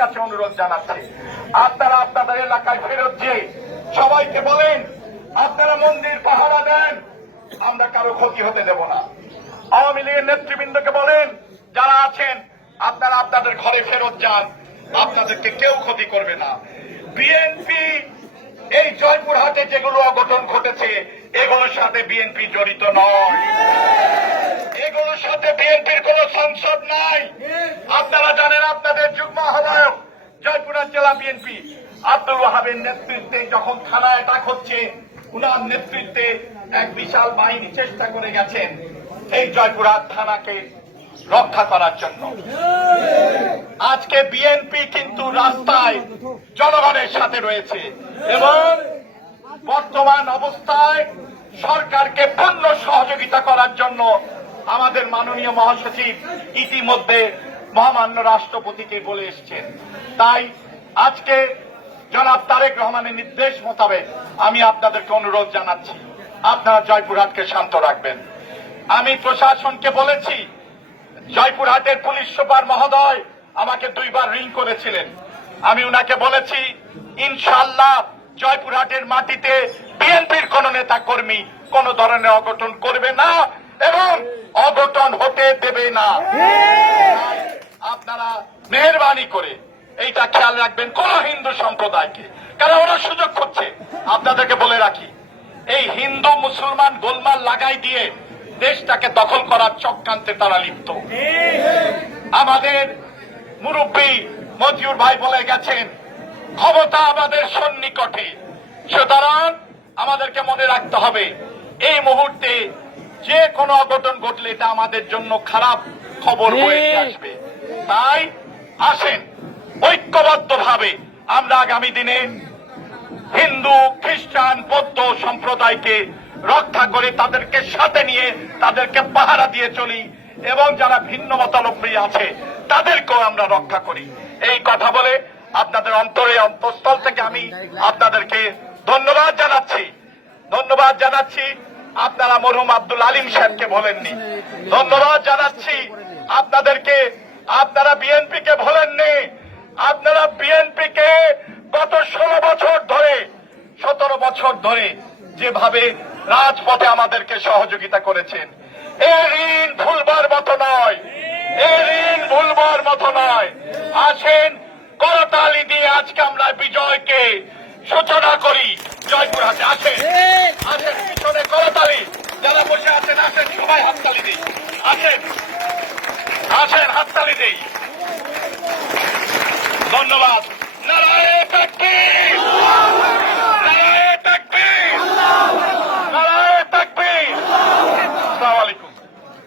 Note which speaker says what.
Speaker 1: কাছে অনুরোধ জানাচ্ছি। আপনারা আপনাদের এলাকায় ফেরত যে সবাইকে বলেন, আপনারা মন্দির পাহারা দেন, আমরা কারও ক্ষতি হতে দেব না। আওয়ামী লীগের নেতৃবৃন্দকে বলেন, যারা আছেন, আপনারা আপনাদের ঘরে ফেরত যান, আপনাদেরকে কেউ ক্ষতি করবে না। বিএনপি, এই জয়পুরহাটে যেগুলো অঘটন ঘটেছে, এগুলোর সাথে বিএনপি জড়িত নয়। এগুলোর সাথে বিএনপির কোন সংসদ নাই। আপনারা জানেন, আপনাদের যুগ্ম জেলা বিএনপি। আব্দুল ওয়াহাবের নেতৃত্বে যখন থানা অ্যাটাক হচ্ছে, উনার নেতৃত্বে এক বিশাল বাহিনী চেষ্টা করে গেছেন এই জয়পুরহাট থানাকে রক্ষা করার জন্য। আজকে বিএনপি কিন্তু রাস্তায় জনগণের সাথে রয়েছে এবং বর্তমান অবস্থায় সরকারকে পূর্ণ সহযোগিতা করার জন্য আমাদের মাননীয় মহাসচিব ইতিমধ্যে মহামান্য রাষ্ট্রপতিকে বলে এসছেন। তাই আজকে জনাব তারেক রহমানের নির্দেশ মোতাবেক আমি আপনাদেরকে অনুরোধ জানাচ্ছি, আপনারা জয়পুরহাটকে শান্ত রাখবেন। আমি প্রশাসনকে বলেছি, জয়পুরহাটের পুলিশ সুপার মহোদয় আমাকে দুইবার রিং করেছিলেন। আমি উনাকে বলেছি ইনশাল্লাহ জয়পুরহাটের মাটিতে বিএনপির কোন নেতা কর্মী কোন ধরনের অঘটন করবে না এবং অঘটন হতে দেবে না। আপনারা মেহরবানি করে এইটা খেয়াল রাখবেন কোন হিন্দু সম্প্রদায়কে। কারণ ওরা সুযোগ করছে আপনাদেরকে বলে রাখি এই হিন্দু মুসলমান গোলমাল লাগাই দিয়ে দেশটাকে দখল করার চক্রান্তে তারা লিপ্ত। আমাদের মুরব্বী মজিউর ভাই বলে গেছেন ক্ষমতা আমাদের সন্নিকটে। সুতরাং আমাদেরকে মনে রাখতে হবে এই মুহূর্তে যে কোনো অঘটন ঘটলে এটা আমাদের জন্য খারাপ খবর হয়ে আসবে। তাই আসেন। ঐক্যবদ্ধ ভাবে আমরা আগামী দিনে হিন্দু, খ্রিস্টান, বৌদ্ধ সম্প্রদায়কে রক্ষা করে তাদেরকে সাথে নিয়ে তাদেরকে পাহারা দিয়ে চলি এবং যারা ভিন্ন মতালম্বী আছে, তাদেরকেও আমরা রক্ষা করি। এই কথা বলে আপনাদের অন্তরে অন্তঃস্থল থেকে আমি আপনাদেরকে ধন্যবাদ জানাচ্ছি। ধন্যবাদ জানাচ্ছি আপনারা মরহুম আব্দুল আলিম সাহেবকে বলেননি ধন্যবাদ জানাচ্ছি আপনাদেরকে, আপনারা বিএনপিকে ভোলেননি। আপনারা বিএনপিকে গত ষোলো বছর ধরে, সতেরো বছর ধরে যেভাবে রাজপথে আমাদেরকে সহযোগিতা করেছেন, এ ঋণ ভুলবার মতো নয়, এ ঋণ ভুলবার মতো নয়। আসেন, করতালি দিয়ে আজকে আমরা বিজয়কে সূচনা করি জয়পুরহাটে আসেন আসেন, পিছনে করতালি, যারা বসে আছেন, আসেন, সবাই হাততালি দিই আসেন আসেন হাততালি দিই ধন্যবাদ।